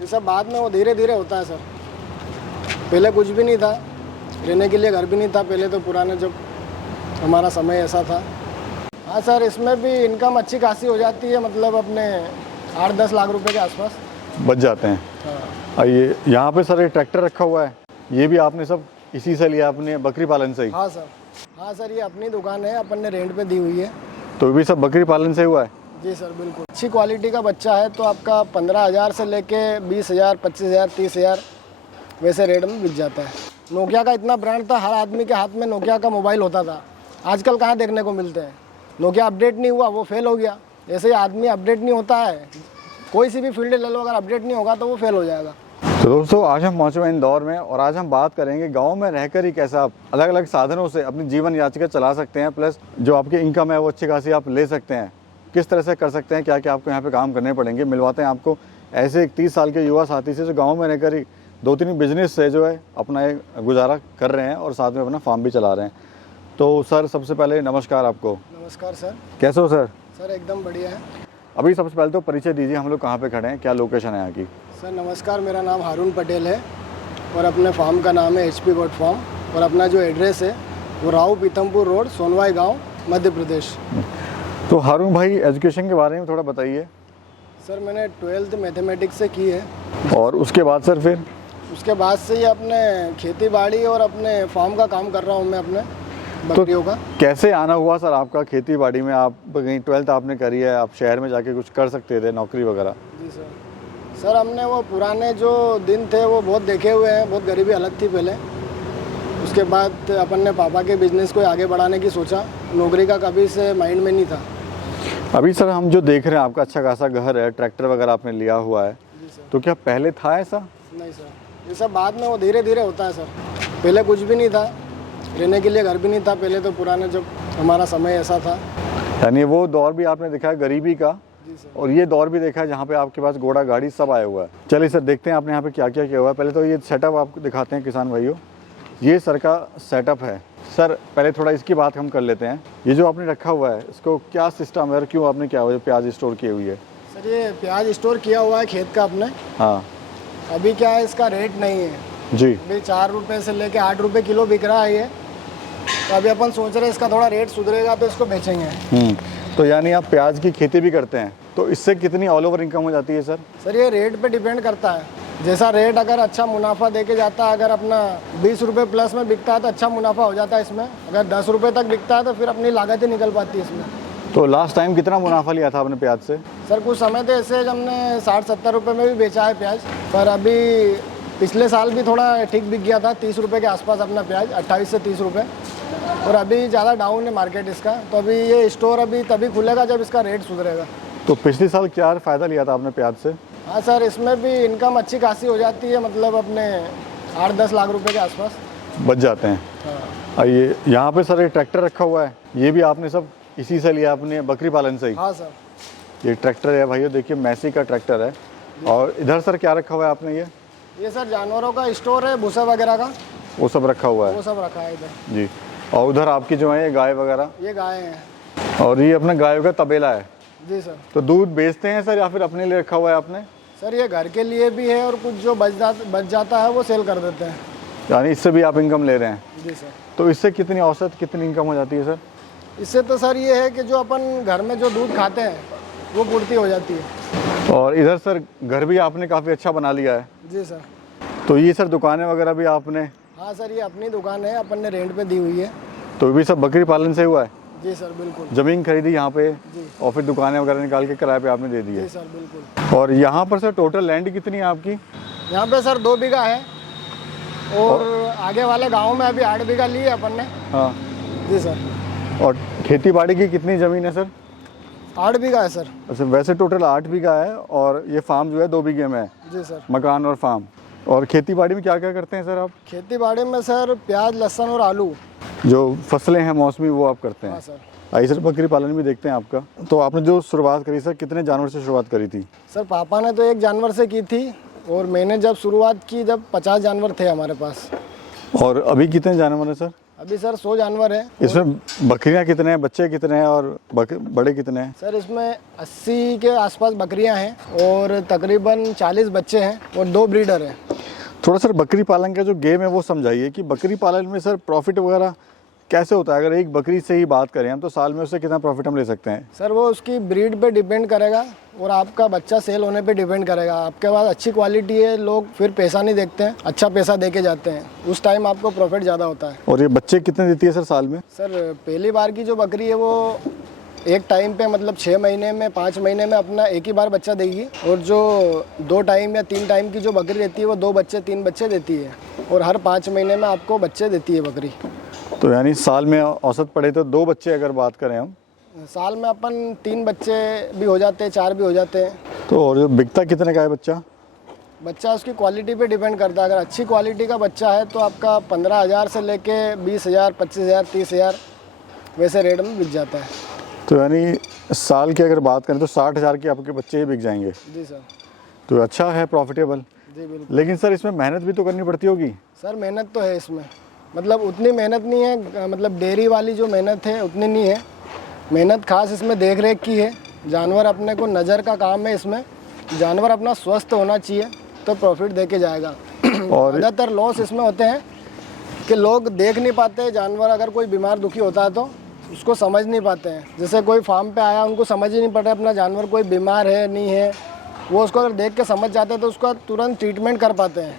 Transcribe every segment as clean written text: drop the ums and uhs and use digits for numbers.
ये सब बाद में वो धीरे धीरे होता है सर। पहले कुछ भी नहीं था, रहने के लिए घर भी नहीं था पहले, तो पुराने जब हमारा समय ऐसा था। हाँ सर, इसमें भी इनकम अच्छी खासी हो जाती है, मतलब अपने 8-10 लाख रुपए के आसपास बच जाते हैं। हाँ। ये यहाँ पे सर ये ट्रैक्टर रखा हुआ है, ये भी आपने सब इसी से लिया अपने बकरी पालन से ही? हाँ सर, हाँ सर, ये अपनी दुकान है, अपन ने रेंट पे दी हुई है। तो भी सब बकरी पालन से हुआ है? जी सर बिल्कुल। अच्छी क्वालिटी का बच्चा है तो आपका 15,000 से लेके 20,000, 25,000, 30,000 वैसे रेट में बिक जाता है। नोकिया का इतना ब्रांड था, हर आदमी के हाथ में नोकिया का मोबाइल होता था। आजकल कहाँ देखने को मिलते हैं। नोकिया अपडेट नहीं हुआ, वो फेल हो गया। ऐसे ही आदमी अपडेट नहीं होता है, कोई सी भी फील्ड ले लो, अगर अपडेट नहीं होगा तो वो फेल हो जाएगा। तो दोस्तों, आज हम पहुंचे हुए इंदौर में और आज हम बात करेंगे गांव में रहकर ही कैसा आप अलग अलग साधनों से अपनी जीवन याचिका चला सकते हैं, प्लस जो आपकी इनकम है वो अच्छी खासी आप ले सकते हैं। किस तरह से कर सकते हैं, क्या क्या आपको यहाँ पे काम करने पड़ेंगे, मिलवाते हैं आपको ऐसे एक 30 साल के युवा साथी से जो गाँव में रहकर ही 2-3 बिजनेस से जो है अपना एक गुजारा कर रहे हैं और साथ में अपना फार्म भी चला रहे हैं। तो सर, सबसे पहले नमस्कार आपको। नमस्कार सर। कैसे हो सर? सर एकदम बढ़िया है। अभी सबसे पहले तो परिचय दीजिए, हम लोग कहाँ पे खड़े हैं, क्या लोकेशन है यहाँ की? सर नमस्कार, मेरा नाम हारून पटेल है और अपने फार्म का नाम है HP गोट फार्म, और अपना जो एड्रेस है वो राव पीतमपुर रोड, सोनवाई गांव, मध्य प्रदेश। तो हारून भाई, एजुकेशन के बारे में थोड़ा बताइए। सर मैंने 12th मैथमेटिक्स से की है। और उसके बाद सर फिर? उसके बाद से ही अपने खेती बाड़ी और अपने फार्म का काम कर रहा हूँ मैं, अपने बकरियों का। कैसे आना हुआ सर आपका खेती बाड़ी में? आप कहीं 12th आपने करी है, आप शहर में जाके कुछ कर सकते थे, नौकरी वगैरह? जी सर। सर हमने वो पुराने जो दिन थे वो बहुत देखे हुए हैं, बहुत गरीबी हालत थी पहले। उसके बाद अपन ने पापा के बिजनेस को आगे बढ़ाने की सोचा, नौकरी का कभी से माइंड में नहीं था। अभी सर हम जो देख रहे हैं, आपका अच्छा खासा घर है, ट्रैक्टर वगैरह आपने लिया हुआ है, तो क्या पहले था ऐसा? नहीं सर, ये सब बाद में वो धीरे धीरे होता है सर। पहले कुछ भी नहीं था, रहने के लिए घर भी नहीं था पहले, तो पुराने जब हमारा समय ऐसा था। यानी वो दौर भी आपने देखा है गरीबी का, और ये दौर भी देखा है जहाँ पे आपके पास घोड़ा गाड़ी सब आया हुआ है। चलिए सर, देखते हैं आपने यहाँ पे क्या क्या किया हुआ है। पहले तो ये सेटअप आपको दिखाते हैं किसान भाइयों, ये सर का सेटअप है। सर पहले थोड़ा इसकी बात हम कर लेते हैं, ये जो आपने रखा हुआ है इसको क्या सिस्टम है और क्यों आपने क्या हुआ है, प्याज स्टोर की हुई है? सर ये प्याज स्टोर किया हुआ है खेत का अपने। हाँ। अभी क्या है, इसका रेट नहीं है जी। अभी 4 रुपये से लेके 8 रुपये किलो बिक रहा है ये। तो अभी अपन सोच रहे हैं इसका थोड़ा रेट सुधरेगा तो इसको बेचेंगे। तो यानी आप प्याज की खेती भी करते हैं, तो इससे कितनी ऑल ओवर इनकम हो जाती है सर? सर ये रेट पे डिपेंड करता है, जैसा रेट अगर अच्छा मुनाफा देके जाता है, अगर अपना 20 रुपये प्लस में बिकता है तो अच्छा मुनाफा हो जाता है इसमें। अगर 10 रुपये तक बिकता है तो फिर अपनी लागत ही निकल पाती है इसमें। तो लास्ट टाइम कितना मुनाफा लिया था आपने प्याज से? सर कुछ समय तो ऐसे हमने 60-70 रुपये में भी बेचा है प्याज, पर अभी पिछले साल भी थोड़ा ठीक बिक गया था, 30 रुपये के आसपास अपना प्याज, 28 से 30 रुपये। और अभी ज़्यादा डाउन है मार्केट इसका, तो अभी ये स्टोर अभी तभी खुलेगा जब इसका रेट सुधरेगा। तो पिछले साल क्या फ़ायदा लिया था आपने प्याज से? हाँ सर, इसमें भी इनकम अच्छी खासी हो जाती है, मतलब अपने 8-10 लाख रुपए के आसपास बच जाते हैं। हाँ। ये यहाँ पे सर ये ट्रैक्टर रखा हुआ है, ये भी आपने सब इसी से लिया अपने बकरी पालन से ही? हाँ सर। ये ट्रैक्टर है भाइयों, देखिए मैसी का ट्रैक्टर है। और इधर सर क्या रखा हुआ है आपने? ये सर जानवरों का स्टोर है, भूसा वगैरह का, वो सब रखा हुआ है? वो सब रखा है इधर। जी। और उधर आपकी जो है ये गाय वगैरह? ये गाय हैं। और ये अपना गायों का तबेला है? जी सर। तो दूध बेचते हैं सर या फिर अपने लिए रखा हुआ है आपने? सर ये घर के लिए भी है और कुछ जो बच जाता है वो सेल कर देते हैं। यानी इससे भी आप इनकम ले रहे हैं? जी सर। तो इससे कितनी औसत कितनी इनकम हो जाती है सर? इससे तो सर ये है कि जो अपन घर में जो दूध खाते हैं वो पूर्ति हो जाती है। और इधर सर घर भी आपने काफ़ी अच्छा बना लिया है? जी सर। तो ये सर दुकानें वगैरह भी आपने? हाँ सर, ये अपनी दुकान है, अपन ने रेंट पे दी हुई है। तो भी सब बकरी पालन से हुआ है? जी सर बिल्कुल। ज़मीन खरीदी यहाँ पे जी। और फिर दुकानें वगैरह निकाल के किराए पे आपने दे दी है? जी सर बिल्कुल। और यहाँ पर सर टोटल लैंड कितनी है आपकी? यहाँ पे सर 2 बीघा है और आगे वाले गांव में अभी 8 बीघा ली है अपन ने। हाँ। जी सर। और खेती बाड़ी की कितनी ज़मीन है सर? 8 बीघा है सर। अच्छा, वैसे टोटल 8 बीघा है और ये फार्म जो है 2 बीघे में है? जी सर। मकान और फार्म। और खेती बाड़ी में क्या क्या करते हैं सर आप? खेती बाड़ी में सर प्याज, लहसुन और आलू, जो फसलें हैं मौसमी, वो आप करते हैं? हाँ सर। आइए सर, बकरी पालन भी देखते हैं आपका। तो आपने जो शुरुआत करी सर, कितने जानवर से शुरुआत करी थी? सर पापा ने तो 1 जानवर से की थी और मैंने जब शुरुआत की जब 50 जानवर थे हमारे पास। और अभी कितने जानवर हैं सर? अभी सर 100 जानवर हैं। इसमें बकरियां कितने हैं, बच्चे कितने हैं और बड़े कितने हैं? सर इसमें 80 के आसपास बकरियां हैं और तकरीबन 40 बच्चे हैं और 2 ब्रीडर हैं। थोड़ा सर बकरी पालन का जो गेम है वो समझाइए कि बकरी पालन में सर प्रॉफिट वगैरह कैसे होता है? अगर एक बकरी से ही बात करें हम तो साल में उससे कितना प्रॉफिट हम ले सकते हैं? सर वो उसकी ब्रीड पे डिपेंड करेगा और आपका बच्चा सेल होने पे डिपेंड करेगा। आपके पास अच्छी क्वालिटी है, लोग फिर पैसा नहीं देखते हैं, अच्छा पैसा दे के जाते हैं, उस टाइम आपको प्रॉफिट ज़्यादा होता है। और ये बच्चे कितने देती है सर साल में? सर पहली बार की जो बकरी है वो एक टाइम पे मतलब 6 महीने में 5 महीने में अपना एक ही बार बच्चा देगी और जो 2 टाइम या 3 टाइम की जो बकरी रहती है वो 2 बच्चे 3 बच्चे देती है और हर 5 महीने में आपको बच्चे देती है बकरी। तो यानी साल में औसत पड़े तो 2 बच्चे अगर बात करें हम, साल में अपन 3 बच्चे भी हो जाते हैं, 4 भी हो जाते हैं। तो और जो बिकता कितने का है बच्चा? बच्चा उसकी क्वालिटी पे डिपेंड करता है। अगर अच्छी क्वालिटी का बच्चा है तो आपका 15,000 से लेके 20,000, 25,000, 30,000 वैसे रेट में बिक जाता है। तो यानी साल की अगर बात करें तो 60,000 के आपके बच्चे ही बिक जाएंगे। जी सर। तो अच्छा है, प्रॉफिटेबल। जी बिल्कुल। लेकिन सर इसमें मेहनत भी तो करनी पड़ती होगी? सर मेहनत तो है इसमें, मतलब उतनी मेहनत नहीं है, मतलब डेयरी वाली जो मेहनत है उतनी नहीं है। मेहनत खास इसमें देख रेख की है। जानवर अपने को नज़र का काम है इसमें। जानवर अपना स्वस्थ होना चाहिए तो प्रॉफिट दे के जाएगा। और ज़्यादातर लॉस इसमें होते हैं कि लोग देख नहीं पाते जानवर, अगर कोई बीमार दुखी होता है तो उसको समझ नहीं पाते हैं। जैसे कोई फार्म पे आया, उनको समझ ही नहीं पड़ रहा अपना जानवर कोई बीमार है नहीं है, वो उसको अगर देख के समझ जाते हैं तो उसका तुरंत ट्रीटमेंट कर पाते हैं,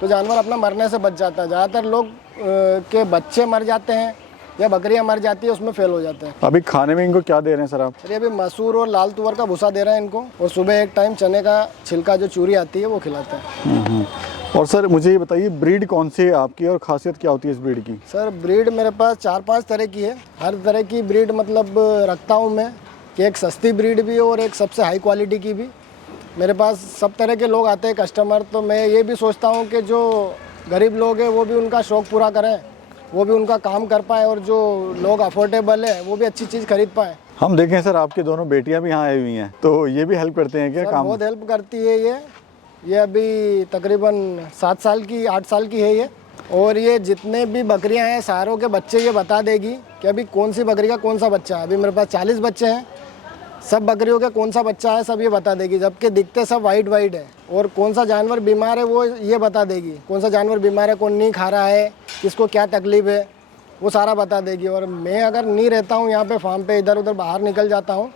तो जानवर अपना मरने से बच जाता है। ज़्यादातर लोग के बच्चे मर जाते हैं या बकरियां मर जाती है, उसमें फेल हो जाते हैं। अभी खाने में इनको क्या दे रहे हैं सर आप? सर अभी मसूर और लाल तुअर का भूसा दे रहे हैं इनको और सुबह एक टाइम चने का छिलका जो चूरी आती है वो खिलाते हैं। और सर मुझे ये बताइए ब्रीड कौन सी है आपकी और खासियत क्या होती है इस ब्रीड की? सर ब्रीड मेरे पास 4-5 तरह की है। हर तरह की ब्रीड मतलब रखता हूँ मैं, कि एक सस्ती ब्रीड भी और एक सबसे हाई क्वालिटी की भी। मेरे पास सब तरह के लोग आते हैं कस्टमर, तो मैं ये भी सोचता हूँ कि जो गरीब लोग हैं वो भी उनका शौक़ पूरा करें, वो भी उनका काम कर पाए और जो लोग अफोर्डेबल है वो भी अच्छी चीज़ खरीद पाए। हम देखें सर आपकी दोनों बेटियां भी यहाँ आई हुई हैं, तो ये भी हेल्प करते हैं क्या सर काम? बहुत हेल्प करती है ये अभी तकरीबन 7 साल की 8 साल की है ये। और ये जितने भी बकरियां हैं सारों के बच्चे ये बता देगी कि अभी कौन सी बकरी का कौन सा बच्चा है। अभी मेरे पास 40 बच्चे हैं, सब बकरियों का कौन सा बच्चा है सब ये बता देगी, जबकि दिखते सब वाइट वाइट है। और कौन सा जानवर बीमार है वो ये बता देगी, कौन सा जानवर बीमार है, कौन नहीं खा रहा है, किसको क्या तकलीफ है, वो सारा बता देगी। और मैं अगर नहीं रहता हूँ यहाँ पे फार्म पे, इधर उधर बाहर निकल जाता हूँ,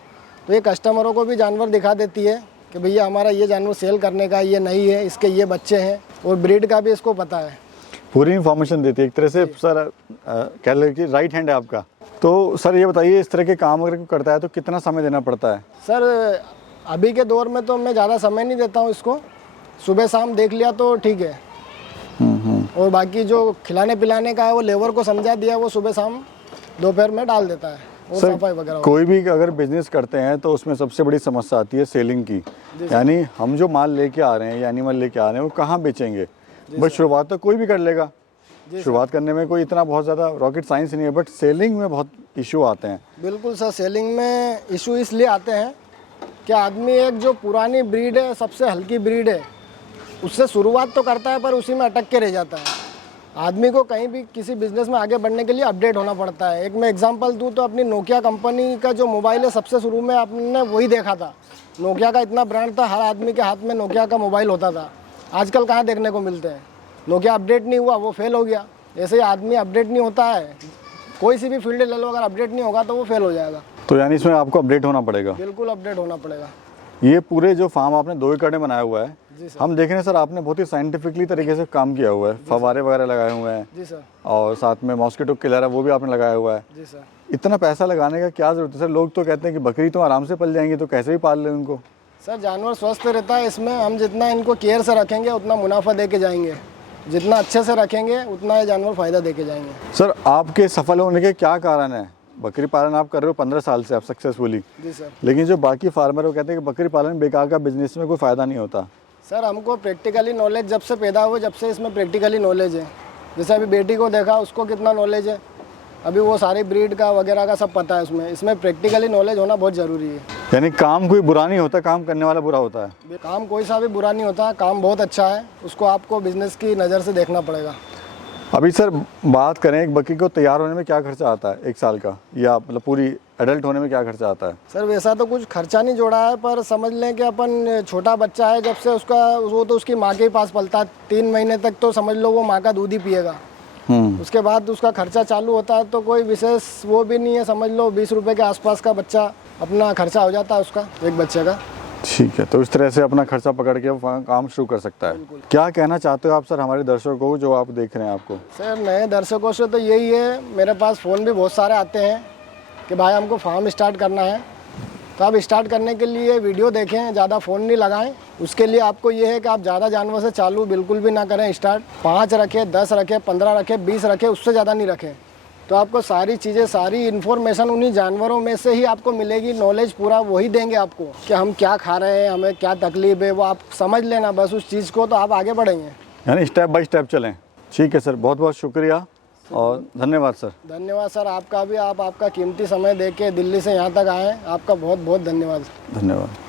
तो ये कस्टमरों को भी जानवर दिखा देती है कि भैया हमारा ये जानवर सेल करने का, ये नहीं है, इसके ये बच्चे हैं, और ब्रीड का भी इसको पता है। पूरी इन्फॉर्मेशन देती है एक तरह से सर, कह ले कि राइट हैंड है आपका। तो सर ये बताइए इस तरह के काम अगर करता है तो कितना समय देना पड़ता है? सर अभी के दौर में तो मैं ज़्यादा समय नहीं देता हूँ इसको, सुबह शाम देख लिया तो ठीक है। और बाकी जो खिलाने पिलाने का है वो लेबर को समझा दिया, वो सुबह शाम दोपहर में डाल देता है और सफाई वगैरह। कोई भी अगर बिजनेस करते हैं तो उसमें सबसे बड़ी समस्या आती है सेलिंग की, यानी हम जो माल लेके आ रहे हैं या एनिमल लेके आ रहे हैं वो कहाँ बेचेंगे। बस शुरुआत तो कोई भी कर लेगा, शुरुआत करने में कोई इतना बहुत ज़्यादा रॉकेट साइंस नहीं है, बट सेलिंग में बहुत इशू आते हैं। बिल्कुल सर, सेलिंग में इशू इसलिए आते हैं कि आदमी एक जो पुरानी ब्रीड है, सबसे हल्की ब्रीड है, उससे शुरुआत तो करता है पर उसी में अटक के रह जाता है। आदमी को कहीं भी किसी बिजनेस में आगे बढ़ने के लिए अपडेट होना पड़ता है। एक मैं एग्जांपल दूं तो अपनी नोकिया कंपनी का जो मोबाइल है, सबसे शुरू में आपने वही देखा था। नोकिया का इतना ब्रांड था, हर आदमी के हाथ में नोकिया का मोबाइल होता था। आजकल कहाँ देखने को मिलते हैं। नोकिया अपडेट नहीं हुआ, वो फेल हो गया। ऐसे ही आदमी अपडेट नहीं होता है, कोई सी भी फील्ड ले लो, अगर अपडेट नहीं होगा तो वो फेल हो जाएगा। तो यानी इसमें आपको अपडेट होना पड़ेगा। बिल्कुल अपडेट होना पड़ेगा। ये पूरे जो फार्म आपने 2 एकड़ में बनाया हुआ है, हम देख रहे हैं सर आपने बहुत ही साइंटिफिकली तरीके से काम किया हुआ है, फवारे वगैरह लगाए हुए हैं। जी सर। और साथ में मॉस्किटो किलर है वो भी आपने लगाया हुआ है। जी सर। इतना पैसा लगाने का क्या जरूरत है सर? लोग तो कहते हैं कि बकरी तो आराम से पल जाएंगी, तो कैसे भी पाल लें उनको। सर जानवर स्वस्थ रहता है, इसमें हम जितना इनको केयर से रखेंगे उतना मुनाफा दे के जाएंगे, जितना अच्छे से रखेंगे उतना ये जानवर फ़ायदा दे के जाएंगे। सर आपके सफल होने के क्या कारण है? बकरी पालन आप कर रहे हो 15 साल से आप सक्सेसफुली। जी सर। लेकिन जो बाकी फार्मर वो कहते हैं कि बकरी पालन बेकार का बिजनेस में कोई फ़ायदा नहीं होता। सर हमको प्रैक्टिकली नॉलेज जब से पैदा हुए, जब से इसमें प्रैक्टिकली नॉलेज है। जैसे अभी बेटी को देखा, उसको कितना नॉलेज है, अभी वो सारी ब्रीड का वगैरह का सब पता है उसमें। इसमें प्रैक्टिकली नॉलेज होना बहुत ज़रूरी है। यानी काम कोई बुरा नहीं होता, काम करने वाला बुरा होता है। काम कोई सा भी बुरा नहीं होता, काम बहुत अच्छा है, उसको आपको बिजनेस की नज़र से देखना पड़ेगा। अभी सर बात करें एक बकरी को तैयार होने में क्या खर्चा आता है 1 साल का, या मतलब पूरी एडल्ट होने में क्या खर्चा आता है? सर वैसा तो कुछ खर्चा नहीं जोड़ा है, पर समझ लें कि अपन छोटा बच्चा है जब से उसका, वो तो उसकी माँ के ही पास पलता है 3 महीने तक, तो समझ लो वो माँ का दूध ही पिएगा। उसके बाद उसका खर्चा चालू होता है, तो कोई विशेष वो भी नहीं है, समझ लो 20 रुपये के आसपास का बच्चा अपना खर्चा हो जाता है उसका, एक बच्चे का। ठीक है, तो इस तरह से अपना खर्चा पकड़ के वो काम शुरू कर सकता है। क्या कहना चाहते हो आप सर हमारे दर्शकों को जो आप देख रहे हैं आपको? सर नए दर्शकों से तो यही है, मेरे पास फ़ोन भी बहुत सारे आते हैं कि भाई हमको फार्म स्टार्ट करना है, तो आप स्टार्ट करने के लिए वीडियो देखें, ज़्यादा फ़ोन नहीं लगाएं। उसके लिए आपको ये है कि आप ज़्यादा जानवर से चालू बिल्कुल भी ना करें स्टार्ट। 5 रखें, 10 रखें, 15 रखें, 20 रखें, उससे ज़्यादा नहीं रखें। तो आपको सारी चीज़ें, सारी इन्फॉर्मेशन उन्हीं जानवरों में से ही आपको मिलेगी, नॉलेज पूरा वही देंगे आपको कि हम क्या खा रहे हैं, हमें क्या तकलीफ है, वो आप समझ लेना बस उस चीज़ को, तो आप आगे बढ़ेंगे। यानी स्टेप बाय स्टेप चलें। ठीक है सर, बहुत बहुत शुक्रिया और धन्यवाद सर। धन्यवाद सर आपका भी, आप आपका कीमती समय दे के दिल्ली से यहाँ तक आए, आपका बहुत बहुत धन्यवाद। धन्यवाद।